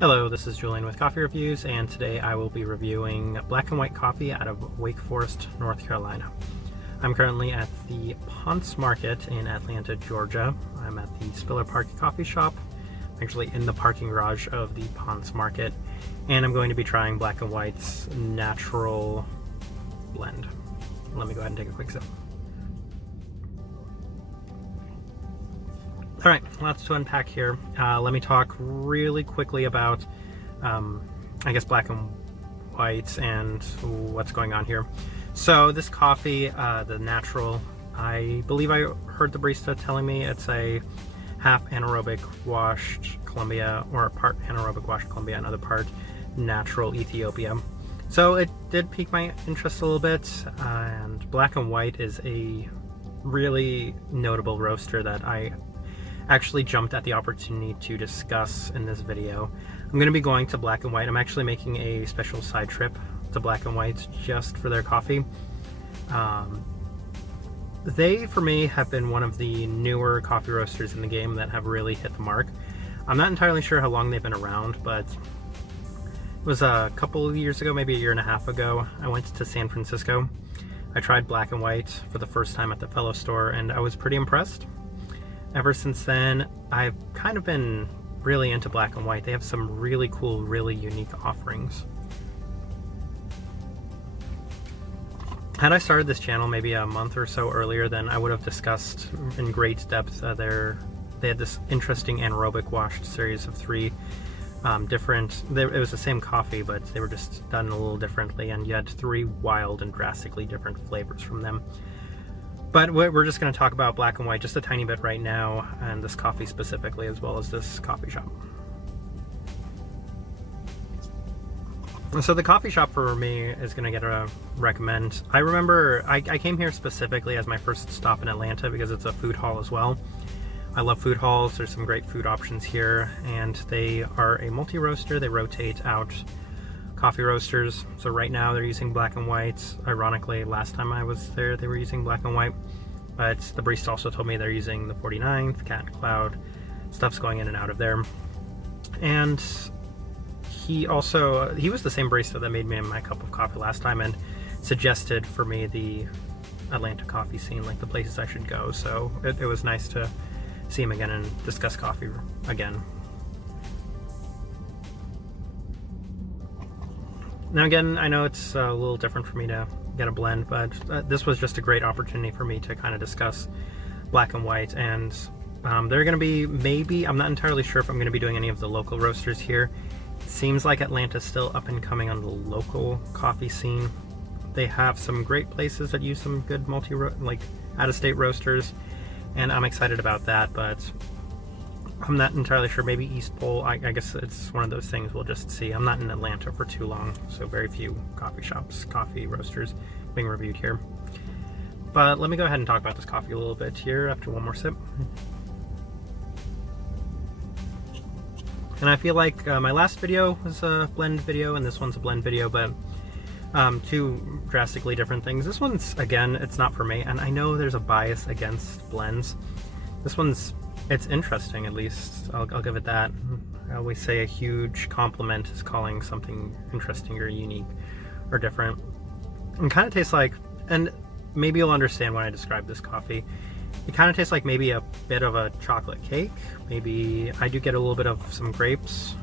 Hello, this is Julian with Coffee Reviews, and today I will be reviewing black and white coffee out of Wake Forest, North Carolina. I'm currently at the Ponce Market in Atlanta, Georgia. I'm at the Spiller Park Coffee Shop, actually in the parking garage of the Ponce Market, and I'm going to be trying Black and White's natural blend. Let me go ahead and take a quick sip. All right, lots to unpack here. Let me talk really quickly about, I guess, black and whites and what's going on here. So this coffee, the natural, I believe I heard the barista telling me it's a half anaerobic washed Colombia, or a part anaerobic washed Colombia, another part natural Ethiopia. So it did pique my interest a little bit, and black and white is a really notable roaster that I actually jumped at the opportunity to discuss in this video. I'm going to be going to black and white. I'm actually making a special side trip to black and white just for their coffee. They, for me, have been one of the newer coffee roasters in the game that have really hit the mark. I'm not entirely sure how long they've been around, but it was a couple of years ago, maybe a year and a half ago, I went to San Francisco. I tried black and white for the first time at the Fellow store, and I was pretty impressed. Ever since then, I've kind of been really into black and white. They have some really cool, really unique offerings. Had I started this channel maybe a month or so earlier, then I would have discussed in great depth they had this interesting anaerobic washed series of three different, it was the same coffee, but they were just done a little differently, and you had three wild and drastically different flavors from them. But we're just going to talk about black and white just a tiny bit right now, and this coffee specifically, as well as this coffee shop. So the coffee shop for me is going to get a recommend. I remember I came here specifically as my first stop in Atlanta because it's a food hall as well. I love food halls. There's some great food options here, and they are a multi-roaster. They rotate out coffee roasters. So right now they're using black and white. Ironically, last time I was there they were using black and white, but the barista also told me they're using the 49th, Cat and Cloud. Stuff's going in and out of there. And he was the same barista that made me my cup of coffee last time and suggested for me the Atlanta coffee scene, like the places I should go. So it was nice to see him again and discuss coffee again. Now again, I know it's a little different for me to get a blend, but this was just a great opportunity for me to kind of discuss black and white, and they're going to be, maybe, I'm not entirely sure if I'm going to be doing any of the local roasters here. It seems like Atlanta's still up and coming on the local coffee scene. They have some great places that use some good out-of-state roasters, and I'm excited about that, but I'm not entirely sure. Maybe East Pole. I guess it's one of those things we'll just see. I'm not in Atlanta for too long, so very few coffee shops, coffee roasters being reviewed here. But let me go ahead and talk about this coffee a little bit here after one more sip. And I feel like my last video was a blend video and this one's a blend video, but two drastically different things. This one's, again, it's not for me, and I know there's a bias against blends. This one's, it's interesting, at least. I'll give it that. I always say a huge compliment is calling something interesting or unique or different. It kind of tastes like, and maybe you'll understand when I describe this coffee, it kind of tastes like maybe a bit of a chocolate cake. Maybe I do get a little bit of some grapes.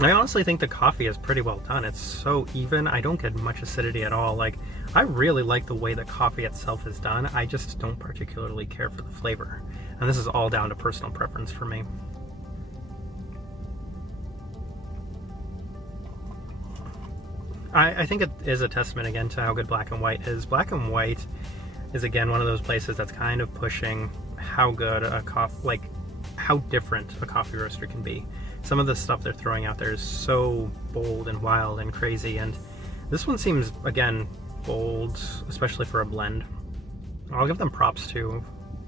I honestly think the coffee is pretty well done. It's so even. I don't get much acidity at all. Like, I really like the way the coffee itself is done. I just don't particularly care for the flavor. And this is all down to personal preference for me. I think it is a testament again to how good black and white is. Black and white is again one of those places that's kind of pushing how good a coffee, how different a coffee roaster can be. Some of the stuff they're throwing out there is so bold and wild and crazy, and this one seems, again, bold, especially for a blend. I'll give them props to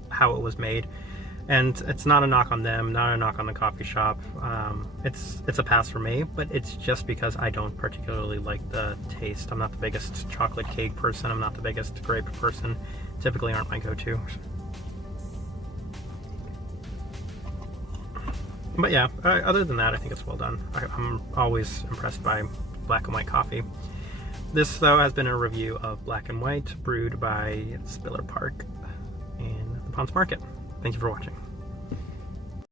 how it was made, and it's not a knock on them, not a knock on the coffee shop. It's a pass for me, but it's just because I don't particularly like the taste. I'm not the biggest chocolate cake person, I'm not the biggest grape person, typically aren't my go-to. But yeah, other than that, I think it's well done. I'm always impressed by black and white coffee. This, though, has been a review of Black and White, brewed by Spiller Park in the Ponce Market. Thank you for watching.